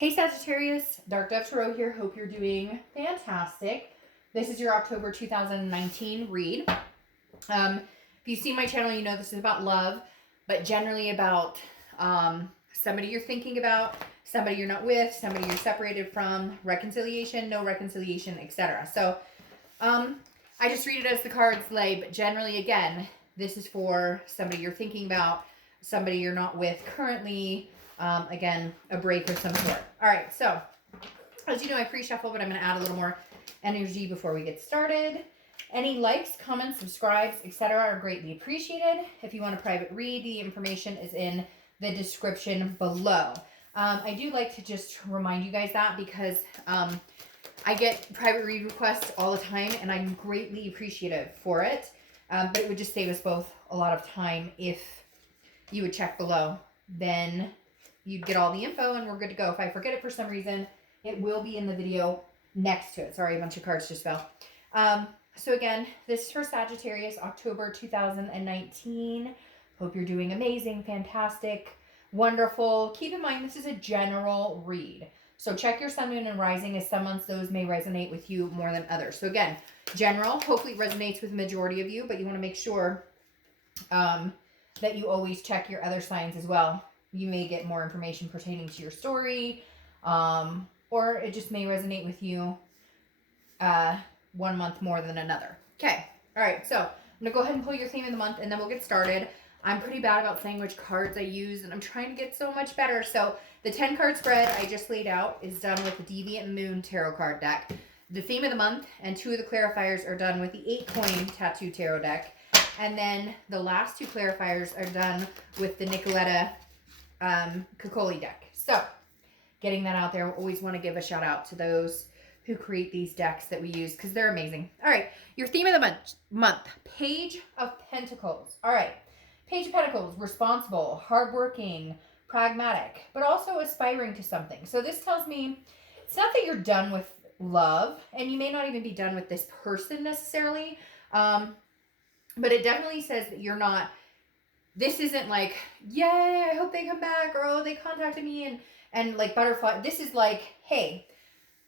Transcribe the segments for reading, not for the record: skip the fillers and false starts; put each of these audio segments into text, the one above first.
Hey Sagittarius, Dark Dove Tarot here. Hope you're doing fantastic. This is your October 2019 read. If you see my channel, you know this is about love, but generally about somebody you're thinking about, somebody you're not with, somebody you're separated from, reconciliation, no reconciliation, etc. So I just read it as the cards lay, but generally, again, this is for somebody you're thinking about, somebody you're not with currently, again, a break of some sort. All right, so as you know, I pre-shuffle, but I'm going to add a little more energy before we get started. Any likes, comments, subscribes, etc. are greatly appreciated. If you want a private read, the information is in the description below. I do like to just remind you guys that because I get private read requests all the time, and I'm greatly appreciative for it. But it would just save us both a lot of time if you would check below. Then you'd get all the info and we're good to go. If I forget it for some reason, it will be in the video next to it. Sorry, a bunch of cards just fell. So again, this is for Sagittarius, October 2019. Hope you're doing amazing, fantastic, wonderful. Keep in mind, this is a general read. So check your sun, moon, and rising, as some months those may resonate with you more than others. So again, general, hopefully it resonates with the majority of you, but you want to make sure that you always check your other signs as well. You may get more information pertaining to your story, or it just may resonate with you 1 month more than another. Okay, all right, so I'm going to go ahead and pull your theme of the month, and then we'll get started. I'm pretty bad about saying which cards I use, and I'm trying to get so much better. So the 10-card spread I just laid out is done with the Deviant Moon Tarot card deck. The theme of the month and 2 of the clarifiers are done with the 8-coin Tattoo Tarot deck. And then the last 2 clarifiers are done with the Nicoletta Coccoli deck. So getting that out there, always want to give a shout out to those who create these decks that we use because they're amazing. All right, your theme of the month, Page of Pentacles. All right, Page of Pentacles, responsible, hardworking, pragmatic, but also aspiring to something. So this tells me it's not that you're done with love, and you may not even be done with this person necessarily, but it definitely says that you're not, this isn't like, yay, I hope they come back, or oh, they contacted me, and like butterfly. This is like, hey,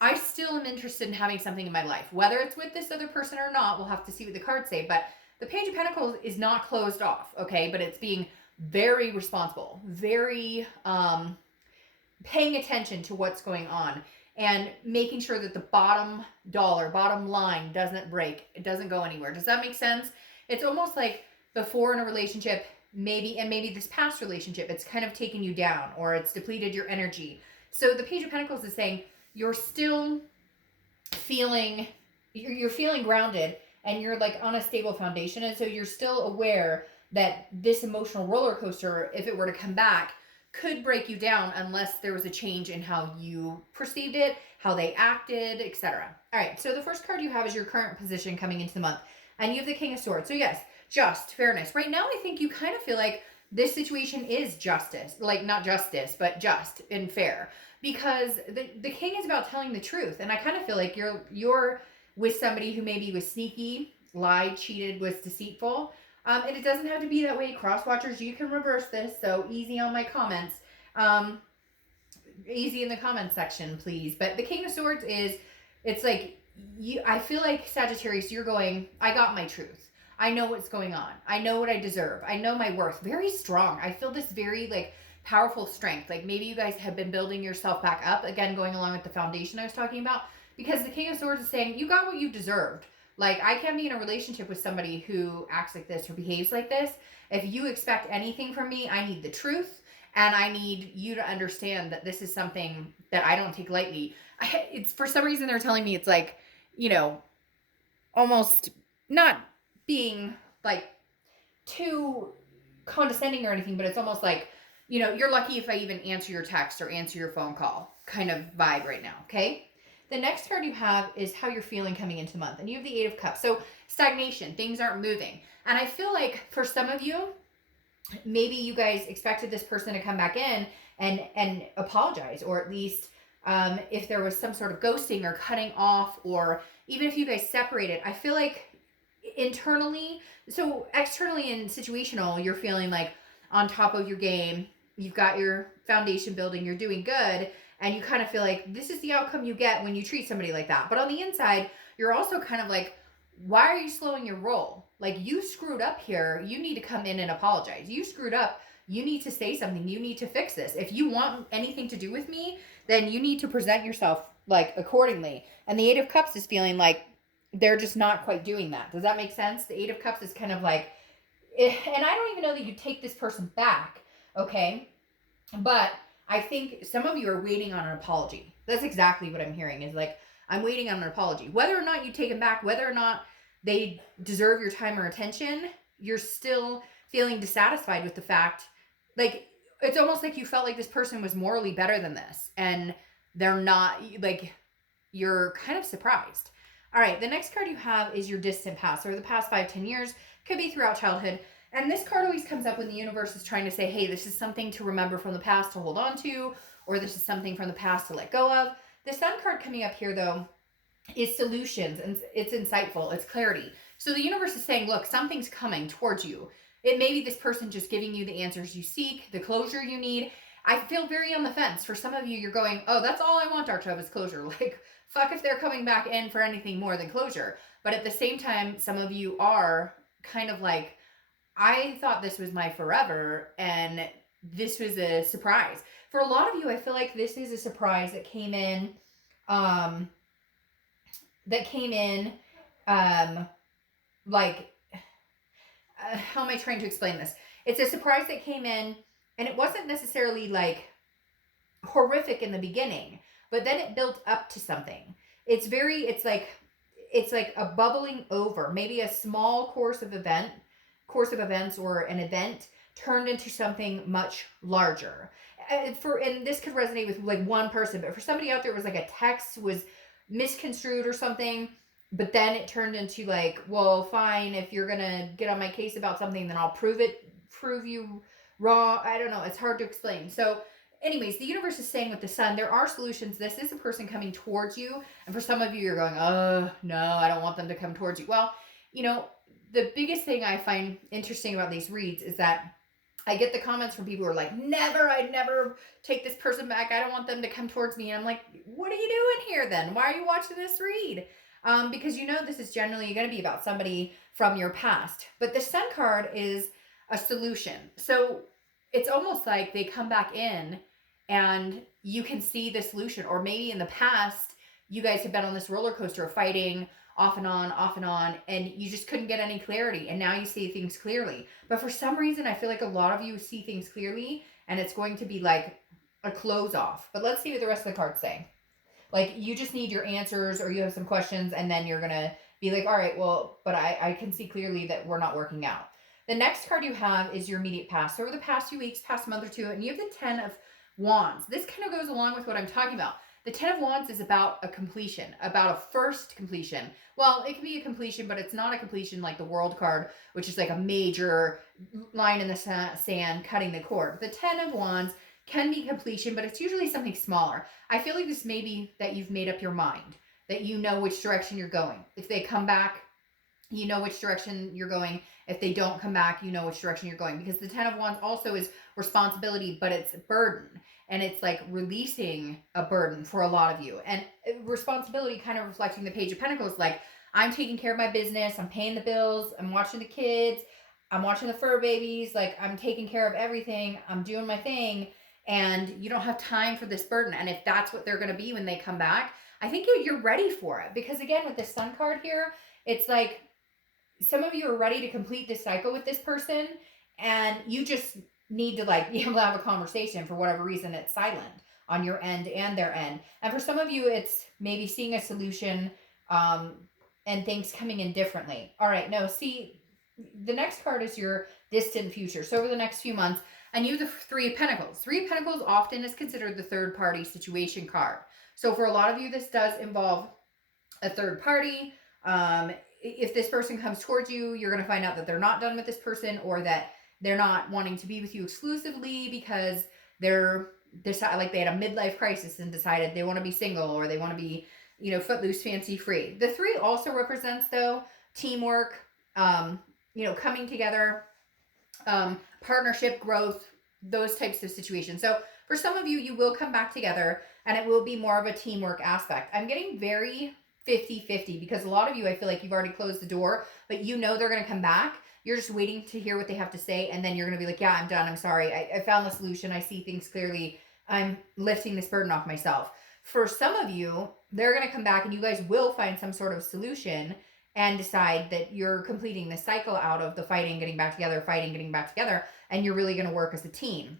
I still am interested in having something in my life. Whether it's with this other person or not, we'll have to see what the cards say. But the Page of Pentacles is not closed off, okay? But it's being very responsible, very paying attention to what's going on, and making sure that the bottom dollar, bottom line doesn't break. It doesn't go anywhere. Does that make sense? It's almost like before in a relationship, maybe this past relationship, it's kind of taken you down, or it's depleted your energy. So the Page of Pentacles is saying you're still feeling, you're feeling grounded, and you're like on a stable foundation. And so you're still aware that this emotional roller coaster, if it were to come back, could break you down unless there was a change in how you perceived it, how they acted, etc. All right, so the first card you have is your current position coming into the month. And you have the King of Swords. So yes, just, fairness. Right now, I think you kind of feel like this situation is justice. Like, not justice, but just and fair. Because the King is about telling the truth. And I kind of feel like you're with somebody who maybe was sneaky, lied, cheated, was deceitful. And it doesn't have to be that way. Cross watchers, you can reverse this. So easy on my comments. Easy in the comments section, please. But the King of Swords is, it's like, I feel like Sagittarius, you're going, I got my truth. I know what's going on. I know what I deserve. I know my worth. Very strong. I feel this very like powerful strength. Like maybe you guys have been building yourself back up. Again, going along with the foundation I was talking about. Because the King of Swords is saying, you got what you deserved. Like, I can't be in a relationship with somebody who acts like this or behaves like this. If you expect anything from me, I need the truth. And I need you to understand that this is something that I don't take lightly. It's for some reason they're telling me it's like, you know, almost not being like too condescending or anything, but it's almost like, you know, you're lucky if I even answer your text or answer your phone call kind of vibe right now, okay? The next card you have is how you're feeling coming into the month. And you have the 8 of Cups. So stagnation, things aren't moving. And I feel like for some of you, maybe you guys expected this person to come back in and apologize, or at least if there was some sort of ghosting or cutting off, or even if you guys separated, I feel like internally, so externally and situational, you're feeling like on top of your game, you've got your foundation building, you're doing good, And you kind of feel like this is the outcome you get when you treat somebody like that. But on the inside, you're also kind of like, why are you slowing your roll? Like, you screwed up here. You need to come in and apologize. You screwed up. You need to say something. You need to fix this. If you want anything to do with me, then you need to present yourself like accordingly. And the Eight of Cups is feeling like they're just not quite doing that. Does that make sense? The Eight of Cups is kind of like, and I don't even know that you take this person back, okay? But I think some of you are waiting on an apology. That's exactly what I'm hearing, is like, I'm waiting on an apology. Whether or not you take them back, whether or not they deserve your time or attention, you're still feeling dissatisfied with the fact, like, it's almost like you felt like this person was morally better than this, and they're not, like, you're kind of surprised. All right, the next card you have is your distant past, or the past 5-10 years, could be throughout childhood. And this card always comes up when the universe is trying to say, hey, this is something to remember from the past to hold on to, or this is something from the past to let go of. The Sun card coming up here, though, is solutions, and it's insightful, it's clarity. So the universe is saying, look, something's coming towards you. It may be this person just giving you the answers you seek, the closure you need. I feel very on the fence. For some of you, you're going, oh, that's all I want, Dark Dove, is closure. Like, fuck if they're coming back in for anything more than closure. But at the same time, some of you are kind of like, I thought this was my forever, and this was a surprise. For a lot of you, I feel like this is a surprise that came in, like, how am I trying to explain this? It's a surprise that came in, and it wasn't necessarily like horrific in the beginning, but then it built up to something. It's like a bubbling over, maybe a small course of events or an event turned into something much larger. And this could resonate with like one person, but for somebody out there, it was like a text was misconstrued or something, but then it turned into like, well, fine, if you're gonna get on my case about something, then I'll prove you wrong. I don't know, it's hard to explain. So anyways, the universe is saying with the Sun, there are solutions. This is a person coming towards you, and for some of you, you're going, oh no, I don't want them to come towards you. Well, the biggest thing I find interesting about these reads is that I get the comments from people who are like, I'd never take this person back. I don't want them to come towards me. And I'm like, what are you doing here then? Why are you watching this read? Because this is generally going to be about somebody from your past. But the Sun card is a solution. So it's almost like they come back in and you can see the solution. Or maybe in the past, you guys have been on this roller coaster of fighting off and on, and you just couldn't get any clarity, and now you see things clearly. But for some reason, I feel like a lot of you see things clearly, and it's going to be like a close off. But let's see what the rest of the cards say. Like, you just need your answers, or you have some questions, and then you're gonna be like, all right, well, but I can see clearly that we're not working out. The next card you have is your immediate past. So over the past few weeks, past month or two, and you have the 10 of Wands. This kind of goes along with what I'm talking about. The 10 of Wands is about a completion, about a first completion. Well, it can be a completion, but it's not a completion like the World card, which is like a major line in the sand, cutting the cord. The 10 of Wands can be completion, but it's usually something smaller. I feel like this may be that you've made up your mind, that you know which direction you're going. If they come back, you know which direction you're going. If they don't come back, you know which direction you're going. Because the 10 of Wands also is responsibility, but it's burden. And it's like releasing a burden for a lot of you. And responsibility kind of reflecting the Page of Pentacles, like, I'm taking care of my business, I'm paying the bills, I'm watching the kids, I'm watching the fur babies, like, I'm taking care of everything, I'm doing my thing, and you don't have time for this burden. And if that's what they're going to be when they come back, I think you're ready for it. Because again, with the Sun card here, it's like some of you are ready to complete this cycle with this person, and you just need to be able to have a conversation. For whatever reason, it's silent on your end and their end. And for some of you, it's maybe seeing a solution and things coming in differently. All right, no, see, the next card is your distant future. So over the next few months, and you have the Three of Pentacles. Three of Pentacles often is considered the third party situation card. So for a lot of you, this does involve a third party. If this person comes towards you, you're going to find out that they're not done with this person, or that they're not wanting to be with you exclusively because they're like they had a midlife crisis and decided they want to be single, or they want to be, footloose, fancy free. The 3 also represents, though, teamwork, coming together, partnership, growth, those types of situations. So for some of you, you will come back together. and it will be more of a teamwork aspect. I'm getting very 50-50 because a lot of you, I feel like you've already closed the door, but you know they're going to come back. You're just waiting to hear what they have to say, and then you're going to be like, yeah, I'm done. I'm sorry. I found the solution. I see things clearly. I'm lifting this burden off myself. For some of you, they're going to come back and you guys will find some sort of solution and decide that you're completing the cycle out of the fighting, getting back together, fighting, getting back together, and you're really going to work as a team.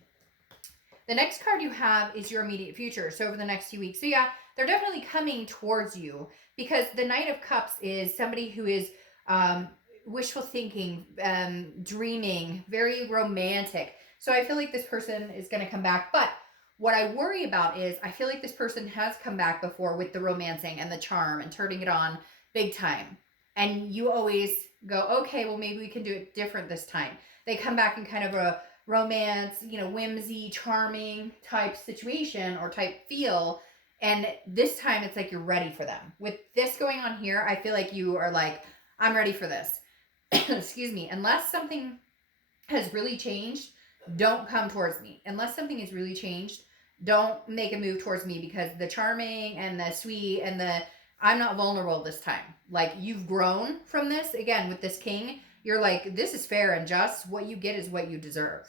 The next card you have is your immediate future. So over the next few weeks. So yeah, they're definitely coming towards you because the Knight of Cups is somebody who is wishful thinking, dreaming, very romantic. So I feel like this person is going to come back. But what I worry about is I feel like this person has come back before with the romancing and the charm and turning it on big time. And you always go, okay, well, maybe we can do it different this time. They come back in kind of a romance, whimsy, charming type situation or type feel. And this time it's like you're ready for them. With this going on here, I feel like you are like, I'm ready for this. Excuse me. Unless something has really changed, don't come towards me. Unless something has really changed, don't make a move towards me because the charming and the sweet and I'm not vulnerable this time. Like, you've grown from this. Again, with this king, you're like, this is fair and just. What you get is what you deserve.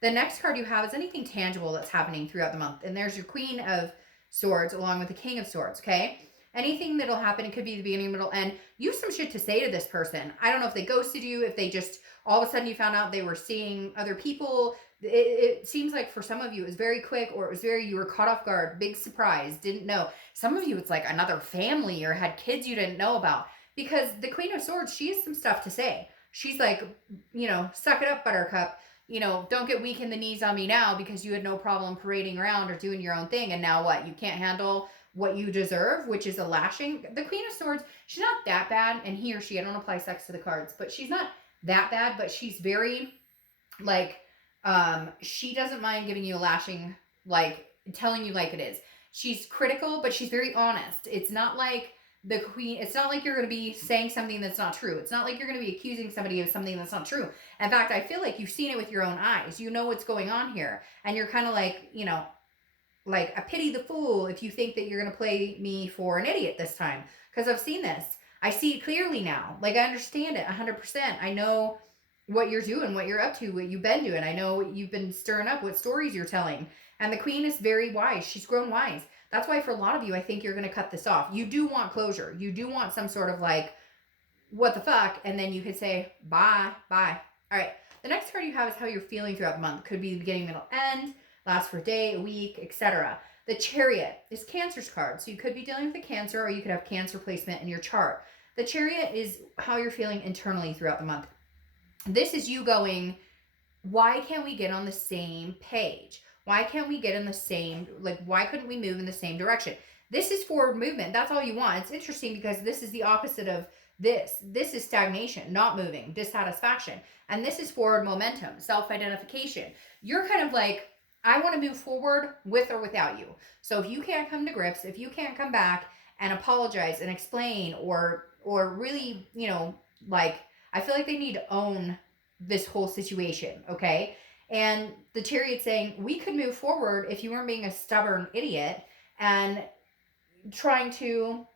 The next card you have is anything tangible that's happening throughout the month. And there's your Queen of Swords along with the King of Swords, okay? Anything that'll happen, it could be the beginning, middle, end. You have some shit to say to this person. I don't know if they ghosted you, if they just, all of a sudden you found out they were seeing other people. It seems like for some of you, it was very quick, or it was you were caught off guard, big surprise, didn't know. Some of you, it's like another family or had kids you didn't know about. Because the Queen of Swords, she has some stuff to say. She's like, suck it up, buttercup. Don't get weak in the knees on me now because you had no problem parading around or doing your own thing. And now what? You can't handle what you deserve, which is a lashing. The Queen of Swords, she's not that bad. And he or she, I don't apply sex to the cards, but she's not that bad, but she's very she doesn't mind giving you a lashing, like telling you like it is. She's critical, but she's very honest. It's not like the queen, it's not like you're going to be saying something that's not true. It's not like you're going to be accusing somebody of something that's not true. In fact, I feel like you've seen it with your own eyes. You know what's going on here. And you're kind of like, like I pity the fool if you think that you're going to play me for an idiot this time. Because I've seen this. I see it clearly now. Like, I understand it 100%. I know what you're doing, what you're up to, what you've been doing. I know what you've been stirring up, what stories you're telling. And the queen is very wise. She's grown wise. That's why for a lot of you, I think you're going to cut this off. You do want closure. You do want some sort of like, what the fuck? And then you could say, bye, bye. All right. The next card you have is how you're feeling throughout the month. Could be the beginning, middle, end, last for a day, a week, etc. The Chariot is Cancer's card. So you could be dealing with a Cancer, or you could have Cancer placement in your chart. The Chariot is how you're feeling internally throughout the month. This is you going, why can't we get on the same page? Why can't we get in the same, why couldn't we move in the same direction? This is forward movement. That's all you want. It's interesting because this is the opposite of this. This is stagnation, not moving, dissatisfaction. And this is forward momentum, self-identification. You're kind of like, I want to move forward with or without you. So if you can't come to grips, if you can't come back and apologize and explain or really, I feel like they need to own this whole situation, okay? And the Chariot saying, we could move forward if you weren't being a stubborn idiot and trying to,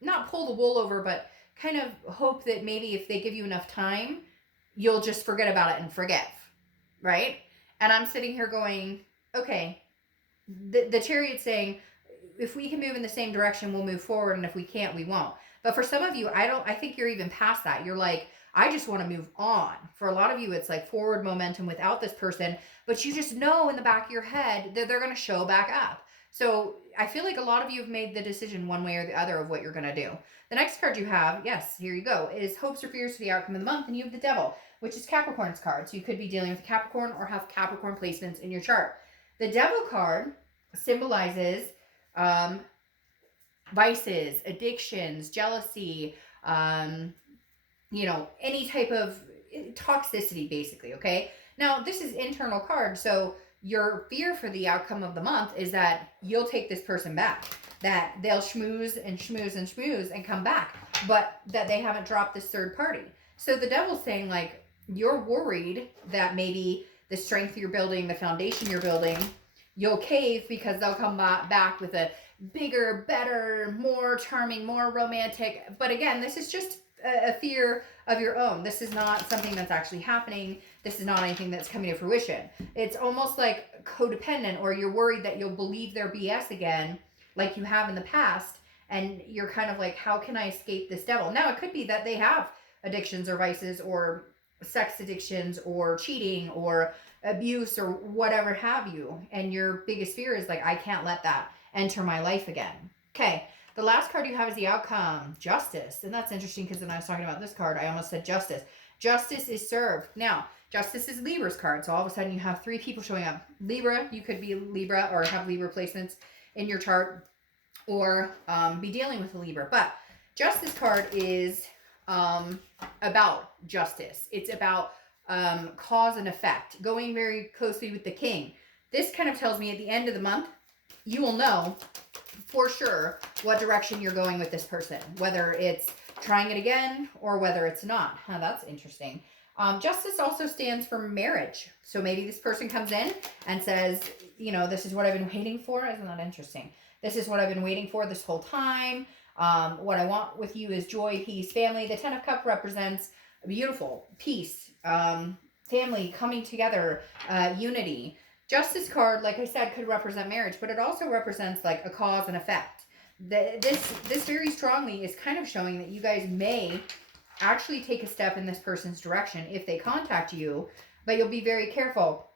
not pull the wool over, but kind of hope that maybe if they give you enough time, you'll just forget about it and forgive, right? And I'm sitting here going, okay, the Chariot saying, if we can move in the same direction, we'll move forward. And if we can't, we won't. But for some of you, I think you're even past that. You're like, I just want to move on. For a lot of you, it's like forward momentum without this person, but you just know in the back of your head that they're going to show back up. So I feel like a lot of you have made the decision one way or the other of what you're going to do. The next card you have, yes, here you go, is hopes or fears for the outcome of the month. And you have the Devil, which is Capricorn's card. So you could be dealing with Capricorn or have Capricorn placements in your chart. The Devil card symbolizes vices, addictions, jealousy, any type of toxicity, basically, okay? Now, this is internal card, so your fear for the outcome of the month is that you'll take this person back, that they'll schmooze and schmooze and schmooze and come back, but that they haven't dropped this third party. So the Devil's saying, like, you're worried that maybe the strength you're building, the foundation you're building, you'll cave because they'll come back with a bigger, better, more charming, more romantic. But again, this is just a fear of your own. This is not something that's actually happening. This is not anything that's coming to fruition. It's almost like codependent, or you're worried that you'll believe their BS again, like you have in the past. And you're kind of like, how can I escape this devil? Now, it could be that they have addictions or vices or sex addictions or cheating or abuse or whatever have you. And your biggest fear is like, I can't let that enter my life again. Okay. The last card you have is the outcome, Justice. And that's interesting because when I was talking about this card, I almost said Justice. Justice is served. Now, Justice is Libra's card. So all of a sudden you have 3 people showing up. Libra, you could be Libra or have Libra placements in your chart, or be dealing with a Libra. But Justice card is about justice. It's about cause and effect, going very closely with the King. This kind of tells me at the end of the month, you will know for sure what direction you're going with this person, whether it's trying it again or whether it's not. That's interesting. Justice also stands for marriage. So maybe this person comes in and says, you know, this is what I've been waiting for. Isn't that interesting? This is what I've been waiting for this whole time. What I want with you is joy, peace, family. The 10 of Cups represents beautiful peace, family coming together, unity. Justice card, like I said, could represent marriage, but it also represents like a cause and effect. This very strongly is kind of showing that you guys may actually take a step in this person's direction if they contact you, but you'll be very careful.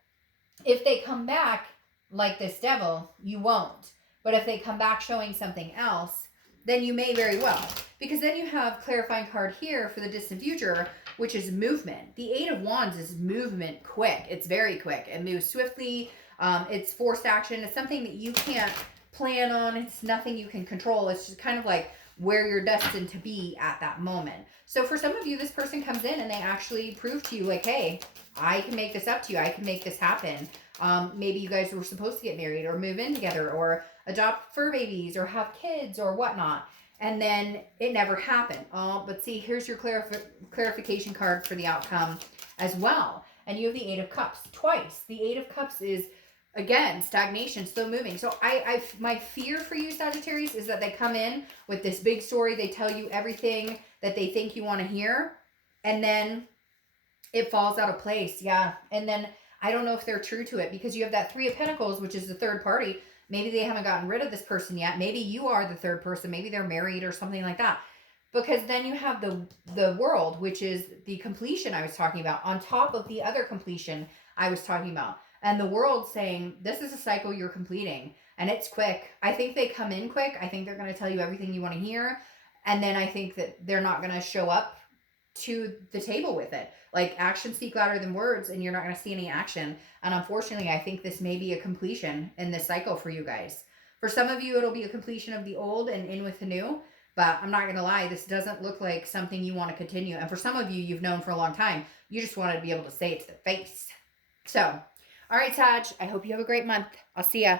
If they come back like this devil, you won't. But if they come back showing something else, then you may very well. Because then you have clarifying card here for the distant future, which is movement. The 8 of Wands is movement quick. It's very quick. It moves swiftly. It's forced action. It's something that you can't plan on. It's nothing you can control. It's just kind of like where you're destined to be at that moment. So for some of you, this person comes in and they actually prove to you like, hey, I can make this up to you. I can make this happen. Maybe you guys were supposed to get married or move in together or adopt fur babies or have kids or whatnot. And then it never happened. But see, here's your clarification card for the outcome as well. And you have the 8 of Cups twice. The 8 of Cups is, again, stagnation, slow moving. So my fear for you, Sagittarius, is that they come in with this big story. They tell you everything that they think you want to hear. And then it falls out of place. Yeah. And then I don't know if they're true to it, because you have that 3 of Pentacles, which is the third party. Maybe they haven't gotten rid of this person yet. Maybe you are the third person. Maybe they're married or something like that. Because then you have the World, which is the completion I was talking about, on top of the other completion I was talking about. And the World saying, this is a cycle you're completing. And it's quick. I think they come in quick. I think they're going to tell you everything you want to hear. And then I think that they're not going to show up to the table with it. Like, actions speak louder than words, and you're not going to see any action. And unfortunately, I think this may be a completion in this cycle for you guys. For some of you, it'll be a completion of the old and in with the new. But I'm not going to lie, this doesn't look like something you want to continue. And for some of you, you've known for a long time. You just wanted to be able to say it to their face. So, all right, Sag, I hope you have a great month. I'll see ya.